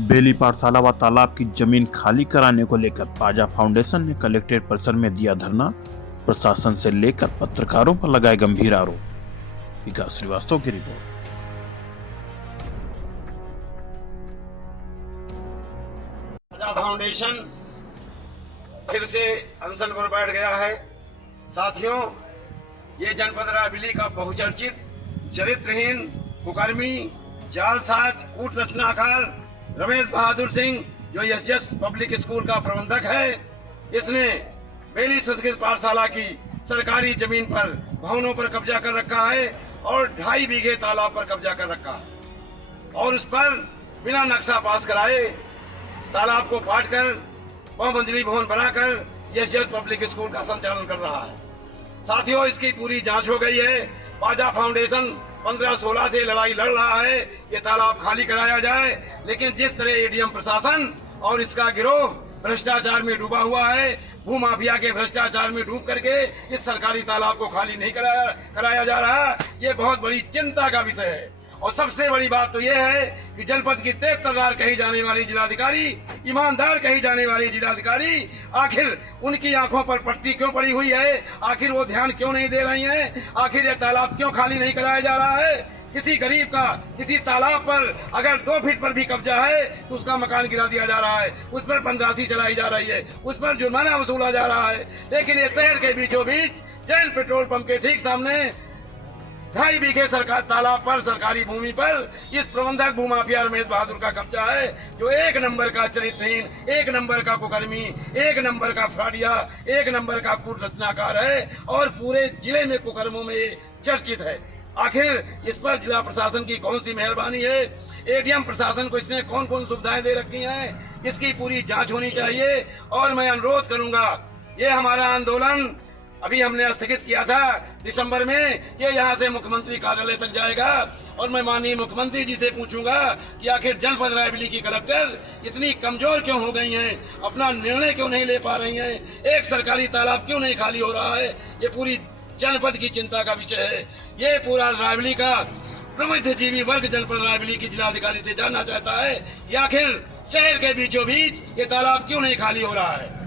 बेली पाठशाला व तालाब की जमीन खाली कराने को लेकर पाजा फाउंडेशन ने कलेक्ट्रेट परिसर में दिया धरना। प्रशासन से लेकर पत्रकारों पर लगाए गंभीर आरोप। विकास श्रीवास्तव की रिपोर्ट। पाजा फाउंडेशन फिर से अनशन पर बैठ गया है। साथियों, ये जनपद रायबरेली का बहुचर्चित, चरित्रहीन, कुकर्मी, जालसाज, कूट रचनाकार रमेश बहादुर सिंह, जो एसएस पब्लिक स्कूल का प्रबंधक है, इसने बेली संस्कृत पाठशाला की सरकारी जमीन पर भवनों पर कब्जा कर रखा है और 2.5 बीघे तालाब पर कब्जा कर रखा है और उस पर बिना नक्शा पास कराए तालाब को पाटकर बहुमंजिली भवन बनाकर एसएस पब्लिक स्कूल का संचालन कर रहा है। साथियों, इसकी पूरी जांच हो गई है। पाजा फाउंडेशन 15-16 से लड़ाई लड़ रहा है ये तालाब खाली कराया जाए, लेकिन जिस तरह एडीएम प्रशासन और इसका गिरोह भ्रष्टाचार में डूबा हुआ है, भूमाफिया के भ्रष्टाचार में डूब करके इस सरकारी तालाब को खाली नहीं कराया जा रहा, ये बहुत बड़ी चिंता का विषय है। और सबसे बड़ी बात तो ये है कि जनपद की तेज तर्रार कही जाने वाली जिलाधिकारी, ईमानदार कही जाने वाली जिलाधिकारी, आखिर उनकी आंखों पर पट्टी क्यों पड़ी हुई है? आखिर वो ध्यान क्यों नहीं दे रही हैं? आखिर ये तालाब क्यों खाली नहीं कराया जा रहा है? किसी गरीब का किसी तालाब पर अगर 2 फीट पर भी कब्जा है तो उसका मकान गिरा दिया जा रहा है, उस पर पंधरासी चलाई जा रही है, उस पर जुर्माना वसूला जा रहा है। लेकिन ये शहर के बीचों बीच जैन पेट्रोल पंप के ठीक सामने 2.5 बीघे सरकार तालाब पर, सरकारी भूमि पर इस प्रबंधक भूमाफिया रमेश बहादुर का कब्जा है, जो 1 नंबर का चरित्रहीन, 1 नंबर का कुकर्मी, 1 नंबर का फ्रॉडिया, 1 नंबर का कूट रचनाकार है और पूरे जिले में कुकर्मों में चर्चित है। आखिर इस पर जिला प्रशासन की कौन सी मेहरबानी है? एडीएम प्रशासन को इसने कौन कौन सुविधाएं दे रखी हैं? इसकी पूरी जांच होनी चाहिए। और मैं अनुरोध करूंगा, ये हमारा आंदोलन अभी हमने स्थगित किया था दिसंबर में, ये यहाँ से मुख्यमंत्री कार्यालय तक जाएगा और मैं माननीय मुख्यमंत्री जी से पूछूंगा कि आखिर जनपद रायबरेली की कलेक्टर इतनी कमजोर क्यों हो गई हैं, अपना निर्णय क्यों नहीं ले पा रही हैं, एक सरकारी तालाब क्यों नहीं खाली हो रहा है? ये पूरी जनपद की चिंता का विषय है। ये पूरा रायबरेली का प्रबुद्धजीवी वर्ग जनपद रायबरेली की जिलाधिकारी से जानना चाहता है कि आखिर शहर के बीचों बीच ये तालाब क्यों नहीं खाली हो रहा है।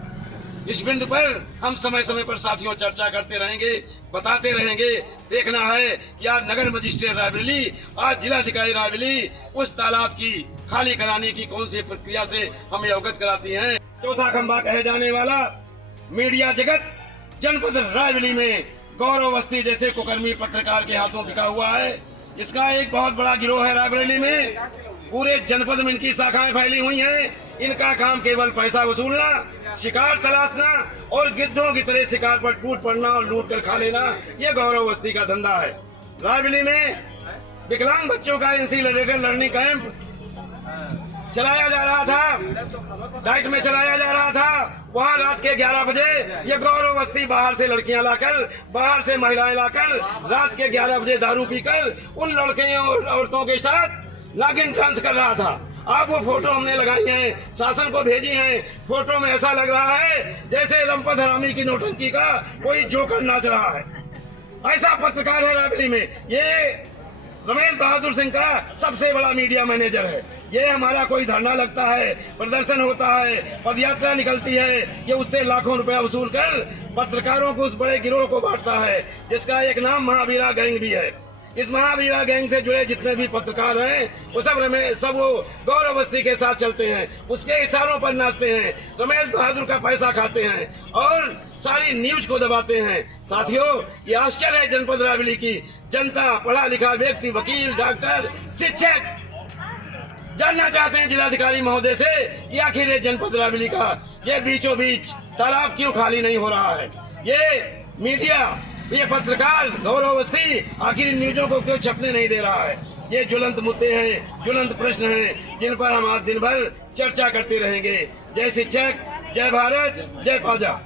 इस बिंदु पर हम समय समय पर साथियों चर्चा करते रहेंगे, बताते रहेंगे। देखना है कि आज नगर मजिस्ट्रेट रायबरेली, आज जिलाधिकारी रायबरेली उस तालाब की खाली कराने की कौन सी प्रक्रिया से हमें अवगत कराती हैं। चौथा खंभा कहे जाने वाला मीडिया जगत जनपद रायबरेली में गौरव अवस्थी जैसे कुकर्मी पत्रकार के हाथों बिका हुआ है। इसका एक बहुत बड़ा गिरोह है रायबरेली में, पूरे जनपद में इनकी शाखाएं फैली हुई हैं। इनका काम केवल पैसा वसूलना, शिकार तलाशना और गिद्धों की तरह शिकार पर टूट पड़ना और लूट कर खा लेना, ये गौरव अवस्थी का धंधा है। रायबरेली में विकलांग बच्चों का इंसिलरेटर लर्निंग कैंप चलाया जा रहा था, डाइट में चलाया जा रहा था। वहाँ रात के 11 बजे ये गौरव अवस्थी बाहर से लड़कियां लाकर, बाहर से महिलाएं लाकर रात के 11 बजे दारू पीकर उन लड़के और औरतों के साथ नागिन डांस कर रहा था। आप वो फोटो हमने लगाई हैं, शासन को भेजी हैं। फोटो में ऐसा लग रहा है जैसे रंपत हरामी की नौटंकी का कोई जोकर नाच रहा है। ऐसा पत्रकार है रायबरेली में। ये रमेश बहादुर सिंह का सबसे बड़ा मीडिया मैनेजर है। ये हमारा कोई धरना लगता है, प्रदर्शन होता है, पदयात्रा निकलती है, ये उससे लाखों रुपया वसूल कर पत्रकारों को उस बड़े गिरोह को बांटता है, जिसका एक नाम महावीरा गैंग भी है। इस महावीरा गैंग से जुड़े जितने भी पत्रकार हैं वो सब वो गौरव अवस्थी के साथ चलते हैं, उसके इशारों पर नाचते हैं, रमेश बहादुर का पैसा खाते हैं और सारी न्यूज को दबाते हैं। साथियों, ये आश्चर्य है जनपद रायबरेली की जनता, पढ़ा लिखा व्यक्ति, वकील, डॉक्टर, शिक्षक जानना चाहते हैं जिलाधिकारी महोदय से कि आखिर ये जनपद रायबरेली का ये बीचों बीच तालाब क्यों खाली नहीं हो रहा है। ये मीडिया, ये पत्रकार गौरव अवस्थी आखिर इन न्यूजों को क्यों छपने नहीं दे रहा है। ये ज्वलंत मुद्दे हैं, ज्वलंत प्रश्न हैं, जिन पर हम आज दिन भर चर्चा करते रहेंगे। जय शिक्षक, जय भारत, जय पाजा।